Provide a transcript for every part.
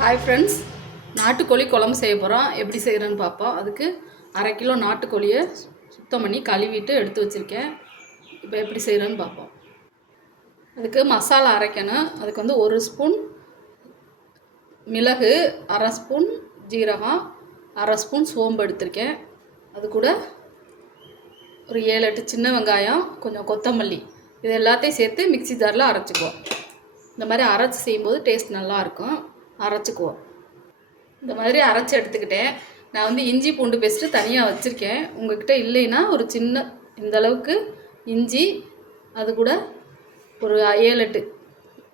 Hi friends நாட்டுக்கோழி குழம்பு செய்ய போகிறோம் எப்படி செய்கிறேன்னு பார்ப்போம். அதுக்கு அரை கிலோ நாட்டுக்கோழியை சுத்தம் பண்ணி கழுவிட்டு எடுத்து வச்சுருக்கேன். இப்போ எப்படி செய்கிறேன்னு பார்ப்போம். அதுக்கு மசாலா அரைக்கணும். அதுக்கு வந்து ஒரு ஸ்பூன் மிளகு அரை ஸ்பூன் ஜீரகம் அரை ஸ்பூன் சோம்பு எடுத்திருக்கேன். அது கூட ஒரு ஏழு எட்டு சின்ன வெங்காயம் கொஞ்சம் கொத்தமல்லி இது எல்லாத்தையும் சேர்த்து மிக்ஸி ஜாரில் அரைச்சிக்குவோம். இந்த மாதிரி அரைச்சி செய்யும்போது டேஸ்ட் நல்லாயிருக்கும் அரைச்சிக்குவோம். இந்த மாதிரி அரைச்சி எடுத்துக்கிட்டேன். நான் வந்து இஞ்சி பூண்டு பேஸ்ட்டு தனியாக வச்சுருக்கேன். உங்ககிட்ட இல்லைன்னா ஒரு சின்ன இந்த அளவுக்கு இஞ்சி அது கூட ஒரு ஏழு எட்டு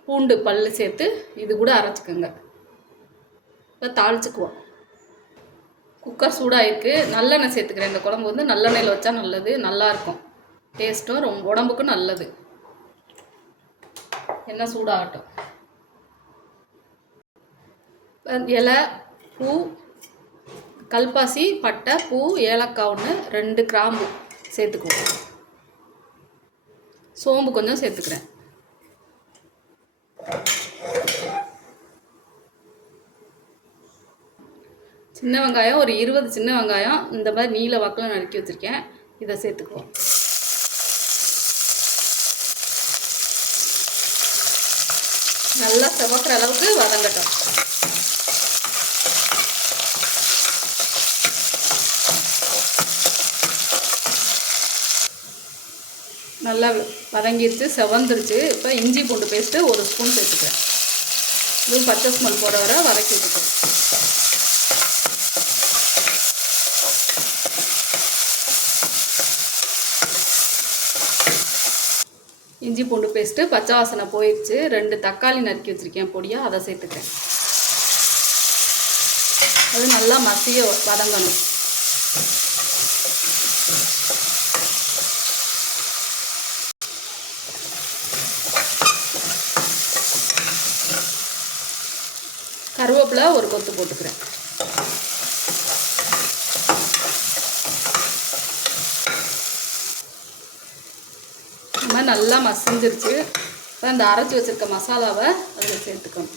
பூண்டு பல் சேர்த்து இது கூட அரைச்சிக்கோங்க. இப்போ தாளிச்சுக்குவோம். குக்கர் சூடாகிருக்கு நல்லெண்ணெய் சேர்த்துக்கிறேன். இந்த குழம்பு வந்து நல்லெண்ணெயில் வச்சா நல்லது நல்லாயிருக்கும் டேஸ்ட்டும் ரொம்ப உடம்புக்கும் நல்லது. எண்ணெய் சூடாகட்டும். இலை பூ கல்பாசி பட்டை பூ ஏலக்காய் ஒன்று ரெண்டு கிராம்பு சேர்த்துக்குவோம். சோம்பு கொஞ்சம் சேர்த்துக்கிறேன். சின்ன வெங்காயம் ஒரு இருபது சின்ன வெங்காயம் இந்த மாதிரி நீல வாக்கில் நறுக்கி வச்சுருக்கேன். இதை சேர்த்துக்குவோம். நல்லா செவக்கிற அளவுக்கு வதங்கட்டும். நல்லா வதங்கிடுச்சு செவந்துருச்சு. இப்போ இஞ்சி பூண்டு பேஸ்ட்டு ஒரு ஸ்பூன் சேர்த்துக்கிறேன். இதுவும் பச்சை ஸ்மெல் போகிற வரை வதக்கி விட்டுக்கிறேன் இஞ்சி பூண்டு பேஸ்ட்டு பச்சை வாசனை போயிடுச்சு ரெண்டு தக்காளி நறுக்கி வச்சுருக்கேன் பொடியாக அதை சேர்த்துக்கிறேன். அது நல்லா மசிய வதங்கணும். கருவேப்பிலை ஒரு கொத்து போட்டுக்கிறேன். இந்த நல்லா மசிஞ்சிருச்சு. இப்போ இந்த அரைச்சி வச்சிருக்க மசாலாவை அதில் சேர்த்துக்கணும்.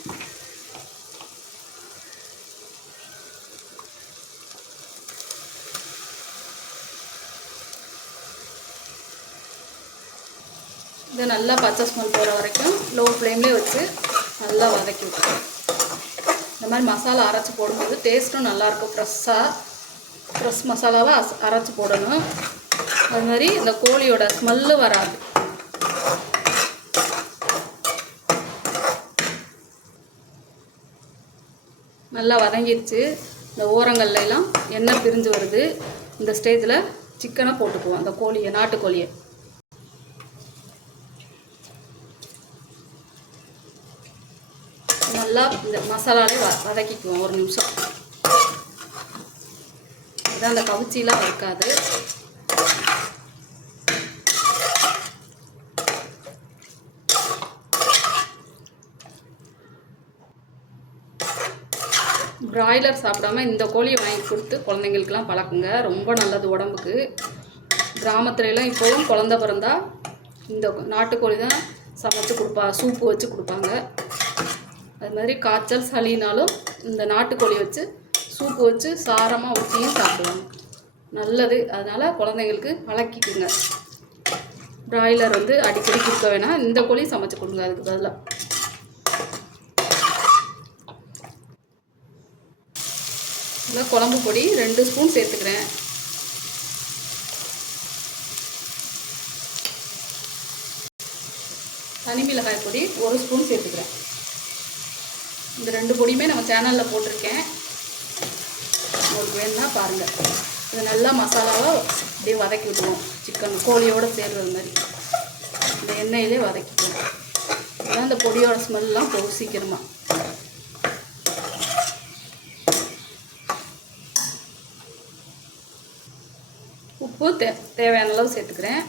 இதை நல்லா பச்சை ஸ்மெல் போகிற வரைக்கும் லோ ஃப்ளேம்லேயே வச்சு நல்லா வதக்கி விட்டுருவேன் இந்த மாதிரி மசாலா அரைச்சி போடும்போது டேஸ்ட்டும் நல்லாயிருக்கும். ஃப்ரெஷ்ஷாக ஃப்ரெஷ் மசாலாவை அஸ் அரைச்சி போடணும். அது மாதிரி இந்த கோழியோட ஸ்மெல்லு வராது. நல்லா வதங்கிடுச்சு இந்த ஓரங்கள்லாம் எண்ணெய் பிரிஞ்சு வருது. இந்த ஸ்டேஜில் சிக்கனை போட்டுக்குவோம். அந்த கோழியை நாட்டுக்கோழியை. நல்லா இந்த மசாலாலே வ வதக்கிக்குவோம். ஒரு நிமிஷம். இதான் அந்த கவுச்சிலாம் இருக்காது பிராய்லர் சாப்பிடாம இந்த கோழியை வாங்கி கொடுத்து குழந்தைங்களுக்கெல்லாம் பழக்குங்க. ரொம்ப நல்லது உடம்புக்கு. கிராமத்துலலாம் இப்போவும் குழந்த பிறந்தா இந்த நாட்டுக்கோழி தான் சமைச்சு கொடுப்பா சூப்பு வச்சு கொடுப்பாங்க. அது மாதிரி காய்ச்சல் சளினாலும் இந்த நாட்டுக்கோழி வச்சு சூப்பு வச்சு சாரமாக ஊற்றியும் சாப்பிடுவாங்க நல்லது. அதனால் குழந்தைங்களுக்கு வளர்க்கிக்குங்க பிராய்லர் வந்து அடிக்கடி கொடுக்க வேணாம். இந்த கோழி சமைச்சு கொடுங்க. அதுக்கு பதிலாக இதில் குழம்பு பொடி ரெண்டு ஸ்பூன் சேர்த்துக்கிறேன். தனி மிளகாய் பொடி ஒரு ஸ்பூன் சேர்த்துக்கிறேன். இந்த ரெண்டு பொடியுமே நம்ம சேனலில் போட்டிருக்கேன். உங்களுக்கு வேணும்னா பாருங்கள் இது நல்லா மசாலாவை அப்படியே வதக்கி விட்டுருவோம். சிக்கன் கோழியோடு சேர்றது மாதிரி. இந்த எண்ணெயிலே வதக்கிக்குவோம் அதான் இந்த பொடியோட ஸ்மெல்லாம் போகும் சீக்கிரமாக உப்பு தே தேவையான அளவு சேர்த்துக்கிறேன்.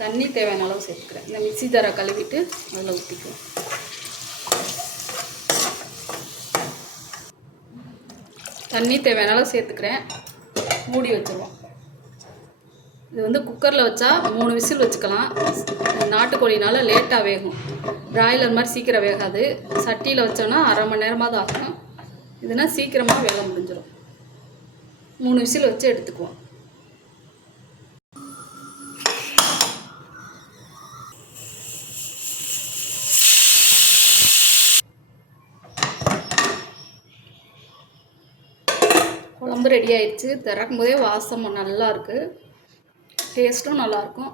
தண்ணி தேவையான அளவு சேர்த்துக்கிறேன். இந்த மிக்ஸி ஜாரை கழுவிட்டு அதில் ஊற்றிக்குவோம் தண்ணி தேவையானாலும் சேர்த்துக்கிறேன். மூடி வச்சுருவோம். இது வந்து குக்கரில் வச்சா மூணு விசில் வச்சுக்கலாம். நாட்டுக்கோழினால லேட்டாக வேகும். பிராய்லர் மாதிரி சீக்கிரம் வேகாது. சட்டியில் வச்சோன்னா அரை மணி நேரமாவது ஆகும் இதுனா சீக்கிரமாக வேலை முடிஞ்சிடும் மூணு விசில் வச்சு எடுத்துக்குவோம். குழம்பு ரெடி ஆயிடுச்சு. திறக்கும் போதே வாசம் நல்லாயிருக்கு டேஸ்ட்டும் நல்லாயிருக்கும்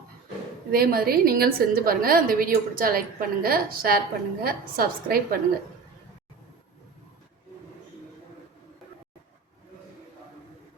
இதே மாதிரி நீங்களும் செஞ்சு பாருங்கள் அந்த வீடியோ பிடிச்சா லைக் பண்ணுங்கள் ஷேர் பண்ணுங்கள் சப்ஸ்கிரைப் பண்ணுங்கள்